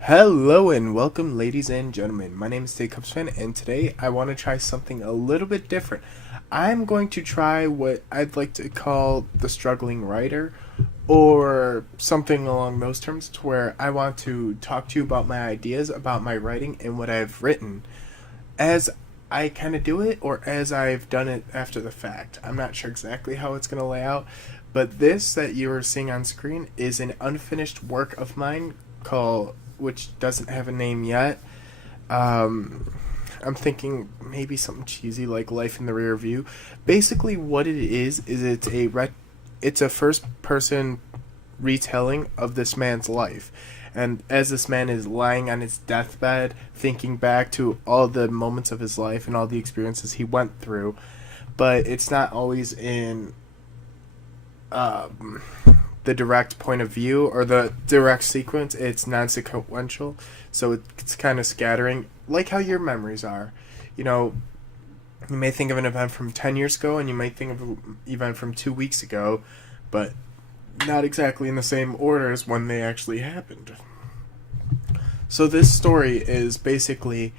Hello and welcome, ladies and gentlemen. My name is Dave Cupspan, and today I want to try something a little bit different. I'm going to try what I'd like to call the struggling writer, or something along those terms, to where I want to talk to you about my ideas, about my writing, and what I've written, as I kind of do it, or as I've done it after the fact. I'm not sure exactly how it's going to lay out, but this that you are seeing on screen is an unfinished work of mine called which doesn't have a name yet. I'm thinking maybe something cheesy like Life in the Rear View. Basically, what it is it's a first person retelling of this man's life. And as this man is lying on his deathbed, thinking back to all the moments of his life and all the experiences he went through, but it's not always in um, the direct point of view or the direct sequence. It's non-sequential, so it's kind of scattering, like how your memories are. You know, you may think of an event from 10 years ago and you might think of an event from 2 weeks ago, but not exactly in the same order as when they actually happened. So this story is basically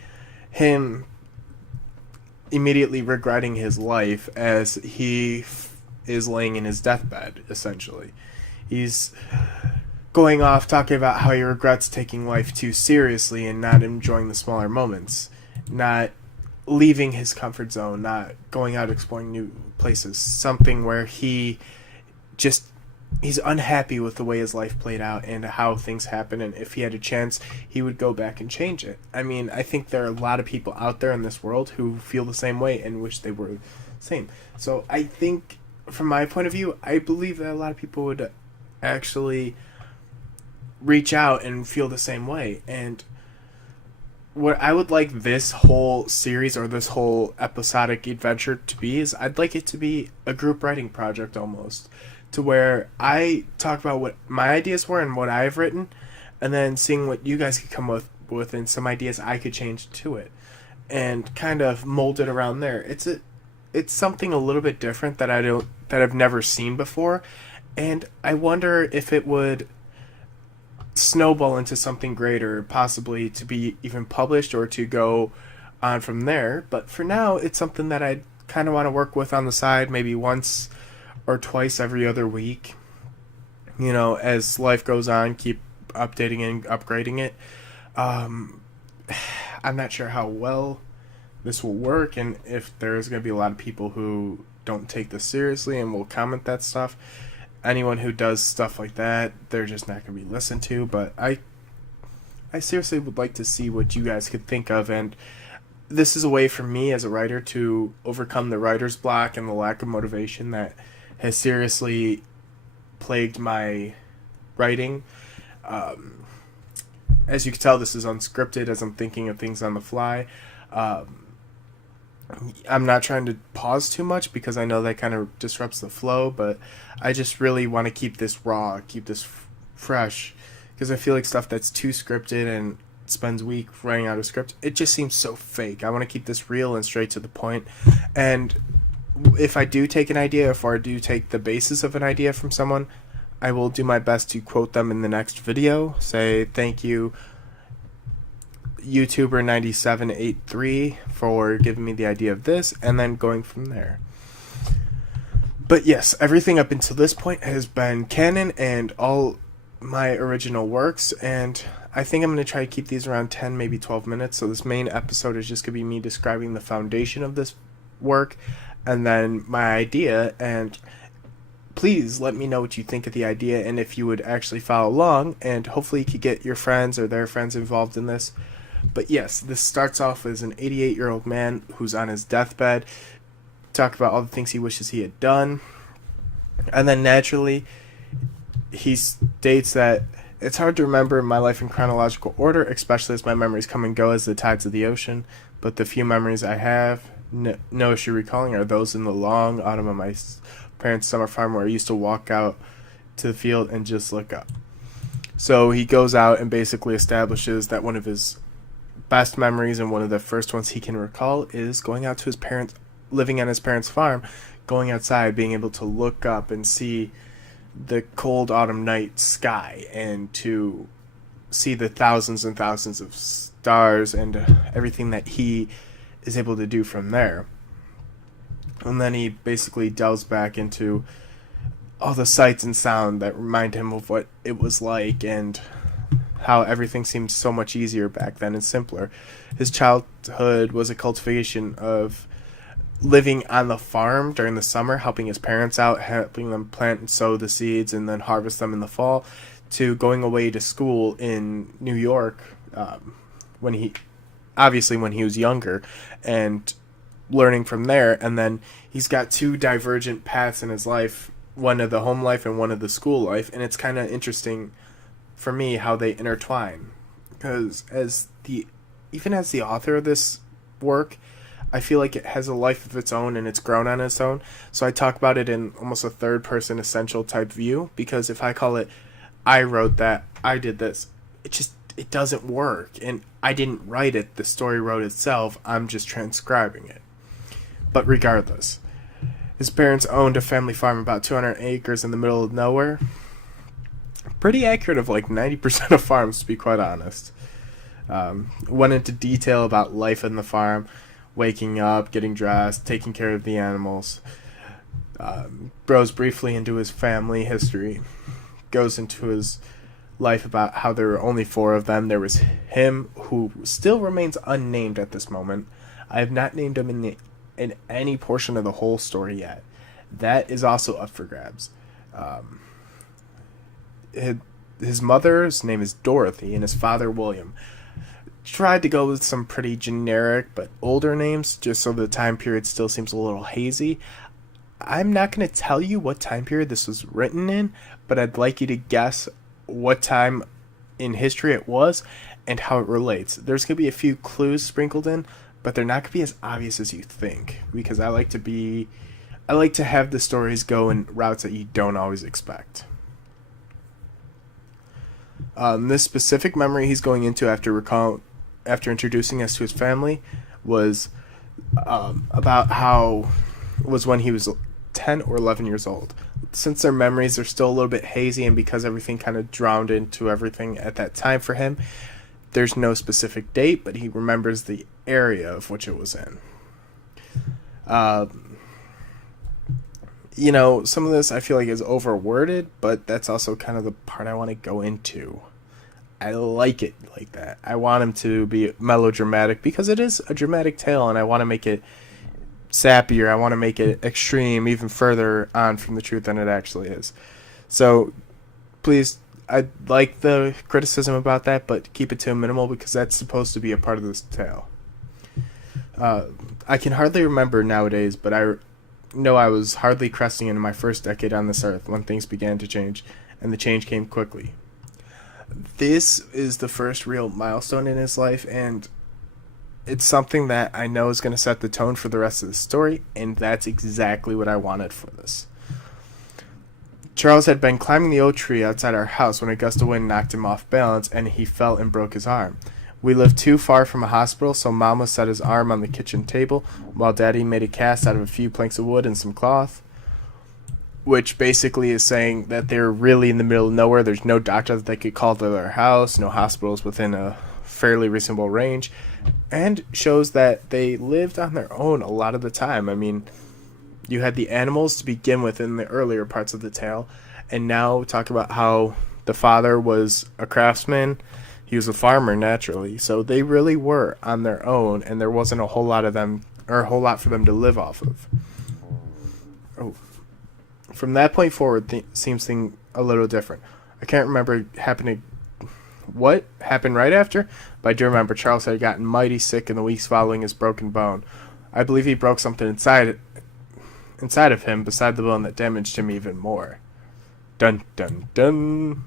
him immediately regretting his life as he is laying in his deathbed, essentially. He's going off talking about how he regrets taking life too seriously and not enjoying the smaller moments, not leaving his comfort zone, not going out exploring new places, something where he's unhappy with the way his life played out and how things happen, and if he had a chance he would go back and change it. I mean, I think there are a lot of people out there in this world who feel the same way and wish they were the same. So I think, from my point of view, I believe that a lot of people would actually reach out and feel the same way. And what I would like this whole series or this whole episodic adventure to be is I'd like it to be a group writing project, almost, to where I talk about what my ideas were and what I've written, and then seeing what you guys could come with and some ideas I could change to it, and kind of mold it around there. It's something a little bit different that I've never seen before, and I wonder if it would snowball into something greater, possibly to be even published or to go on from there. But for now, it's something that I kind of want to work with on the side, maybe once or twice every other week. You know, as life goes on, keep updating and upgrading it. Um, I'm not sure how well this will work, and if there's going to be a lot of people who don't take this seriously and will comment that stuff. Anyone who does stuff like that, they're just not going to be listened to. But I seriously would like to see what you guys could think of, and this is a way for me as a writer to overcome the writer's block and the lack of motivation that has seriously plagued my writing. As you can tell, this is unscripted as I'm thinking of things on the fly. I'm not trying to pause too much because I know that kind of disrupts the flow, but I just really want to keep this raw, keep this fresh, because I feel like stuff that's too scripted and spends weeks writing out a script, it just seems so fake. I want to keep this real and straight to the point. And if I do take an idea, if I do take the basis of an idea from someone, I will do my best to quote them in the next video. Say thank you, YouTuber 9783, for giving me the idea of this, and then going from there. But yes, everything up until this point has been canon and all my original works, and I think I'm going to try to keep these around 10, maybe 12 minutes. So this main episode is just going to be me describing the foundation of this work and then my idea. And please let me know what you think of the idea and if you would actually follow along, and hopefully you could get your friends or their friends involved in this. But yes, this starts off as an 88-year-old man who's on his deathbed, talk about all the things he wishes he had done, and then naturally he states that it's hard to remember my life in chronological order, especially as my memories come and go as the tides of the ocean, but the few memories I have no issue recalling are those in the long autumn of my parents' summer farm, where I used to walk out to the field and just look up. So he goes out and basically establishes that one of his best memories and one of the first ones he can recall is going out to his parents, living on his parents' farm, going outside, being able to look up and see the cold autumn night sky, and to see the thousands and thousands of stars and everything that he is able to do from there. And then he basically delves back into all the sights and sound that remind him of what it was like and how everything seemed so much easier back then and simpler. His childhood was a cultivation of living on the farm during the summer, helping his parents out, helping them plant and sow the seeds and then harvest them in the fall, to going away to school in New York when he was younger, and learning from there. And then he's got two divergent paths in his life, one of the home life and one of the school life, and it's kind of interesting for me how they intertwine, because even as the author of this work, I feel like it has a life of its own and it's grown on its own. So I talk about it in almost a third person essential type view, because if I call it I wrote that, I did this, it doesn't work. And I didn't write it, the story wrote itself, I'm just transcribing it. But regardless, his parents owned a family farm about 200 acres in the middle of nowhere. Pretty accurate of like 90% of farms, to be quite honest. Went into detail about life in the farm, waking up, getting dressed, taking care of the animals. Goes briefly into his family history. Goes into his life about how there were only 4 of them. There was him, who still remains unnamed at this moment. I have not named him in any portion of the whole story yet. That is also up for grabs. His mother's name is Dorothy, and his father William. Tried to go with some pretty generic but older names, just so the time period still seems a little hazy. I'm not going to tell you what time period this was written in, but I'd like you to guess what time in history it was and how it relates. There's going to be a few clues sprinkled in, but they're not going to be as obvious as you think, because I like to have the stories go in routes that you don't always expect. This specific memory he's going into after introducing us to his family was about how it was when he was 10 or 11 years old. Since their memories are still a little bit hazy, and because everything kind of drowned into everything at that time for him, there's no specific date, but he remembers the area of which it was in. Some of this I feel like is overworded, but that's also kind of the part I want to go into. I like it like that. I want him to be melodramatic because it is a dramatic tale, and I want to make it sappier. I want to make it extreme, even further on from the truth than it actually is. So, please, I like the criticism about that, but keep it to a minimal, because that's supposed to be a part of this tale. I can hardly remember nowadays, but I know I was hardly cresting into my first decade on this earth when things began to change, and the change came quickly. This is the first real milestone in his life, and it's something that I know is going to set the tone for the rest of the story, and that's exactly what I wanted for this. Charles had been climbing the oak tree outside our house when a gust of wind knocked him off balance, and he fell and broke his arm. We lived too far from a hospital, so Mama set his arm on the kitchen table, while Daddy made a cast out of a few planks of wood and some cloth, which basically is saying that they're really in the middle of nowhere. There's no doctor that they could call to their house, no hospitals within a fairly reasonable range, and shows that they lived on their own a lot of the time. I mean, you had the animals to begin with in the earlier parts of the tale, and now talk about how the father was a craftsman. He was a farmer, naturally, so they really were on their own, and there wasn't a whole lot of them, or a whole lot for them to live off of. From that point forward, seems a little different. I can't remember what happened right after, but I do remember Charles had gotten mighty sick in the weeks following his broken bone. I believe he broke something inside of him, beside the bone, that damaged him even more. Dun dun dun.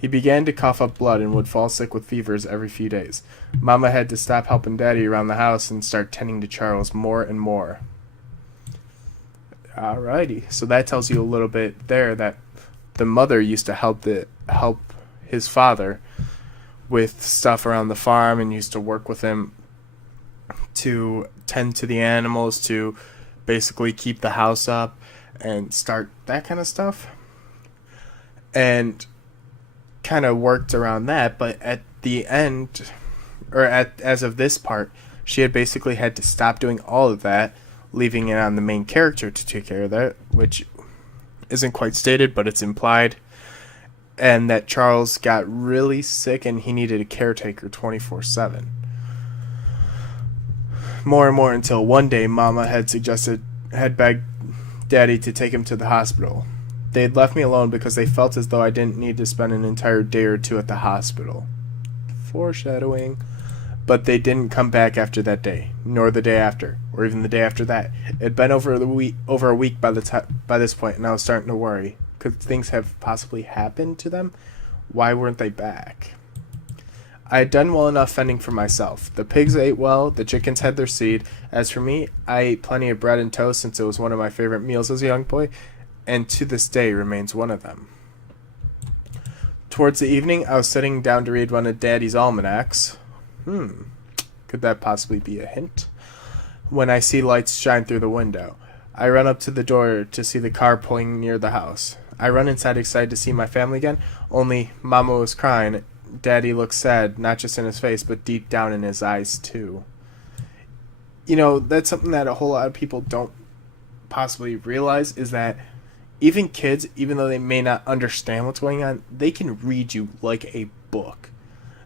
He began to cough up blood and would fall sick with fevers every few days. Mama had to stop helping Daddy around the house and start tending to Charles more and more. Alrighty, so that tells you a little bit there that the mother used to help his father with stuff around the farm, and used to work with him to tend to the animals, to basically keep the house up and start that kind of stuff. And kind of worked around that, but at the end, as of this part, she had basically had to stop doing all of that, leaving it on the main character to take care of that, which isn't quite stated, but it's implied. And that Charles got really sick and he needed a caretaker 24/7. More and more until one day Mama had begged Daddy to take him to the hospital. They had left me alone because they felt as though I didn't need to spend an entire day or two at the hospital. Foreshadowing. But they didn't come back after that day, nor the day after, or even the day after that. It had been over a week by this point, and I was starting to worry. Could things have possibly happened to them? Why weren't they back? I had done well enough fending for myself. The pigs ate well, the chickens had their seed. As for me, I ate plenty of bread and toast since it was one of my favorite meals as a young boy, and to this day remains one of them. Towards the evening, I was sitting down to read one of Daddy's almanacs. Could that possibly be a hint? When I see lights shine through the window. I run up to the door to see the car pulling near the house. I run inside excited to see my family again, only Mama was crying. Daddy looked sad, not just in his face, but deep down in his eyes too. You know, that's something that a whole lot of people don't possibly realize, is that even kids, even though they may not understand what's going on, they can read you like a book.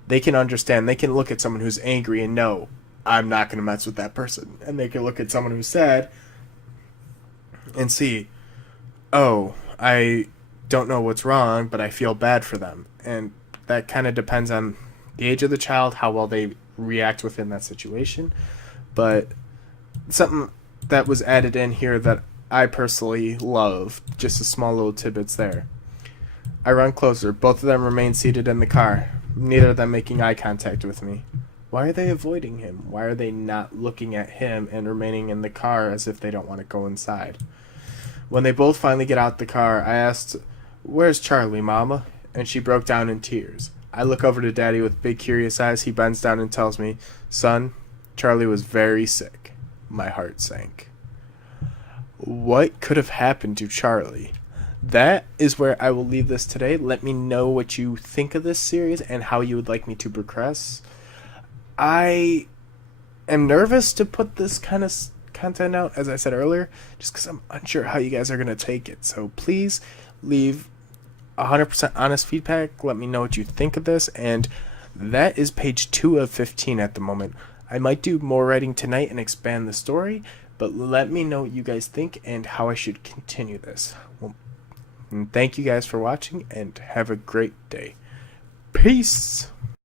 They can understand. They can look at someone who's angry and know, I'm not going to mess with that person. And they can look at someone who's sad and see, oh, I don't know what's wrong, but I feel bad for them. And that kind of depends on the age of the child, how well they react within that situation. But something that was added in here that I personally love, just a small little tidbits there. I run closer. Both of them remain seated in the car, neither of them making eye contact with me. Why are they avoiding him? Why are they not looking at him and remaining in the car as if they don't want to go inside? When they both finally get out the car, I asked, "Where's Charlie, Mama?" And she broke down in tears. I look over to Daddy with big curious eyes. He bends down and tells me, "Son, Charlie was very sick." My heart sank. What could have happened to Charlie? That is where I will leave this today. Let me know what you think of this series and how you would like me to progress. I am nervous to put this kind of content out, as I said earlier, just because I'm unsure how you guys are going to take it. So please leave 100% honest feedback. Let me know what you think of this. And that is page 2 of 15 at the moment. I might do more writing tonight and expand the story, but let me know what you guys think and how I should continue this. Well, and thank you guys for watching, and have a great day. Peace!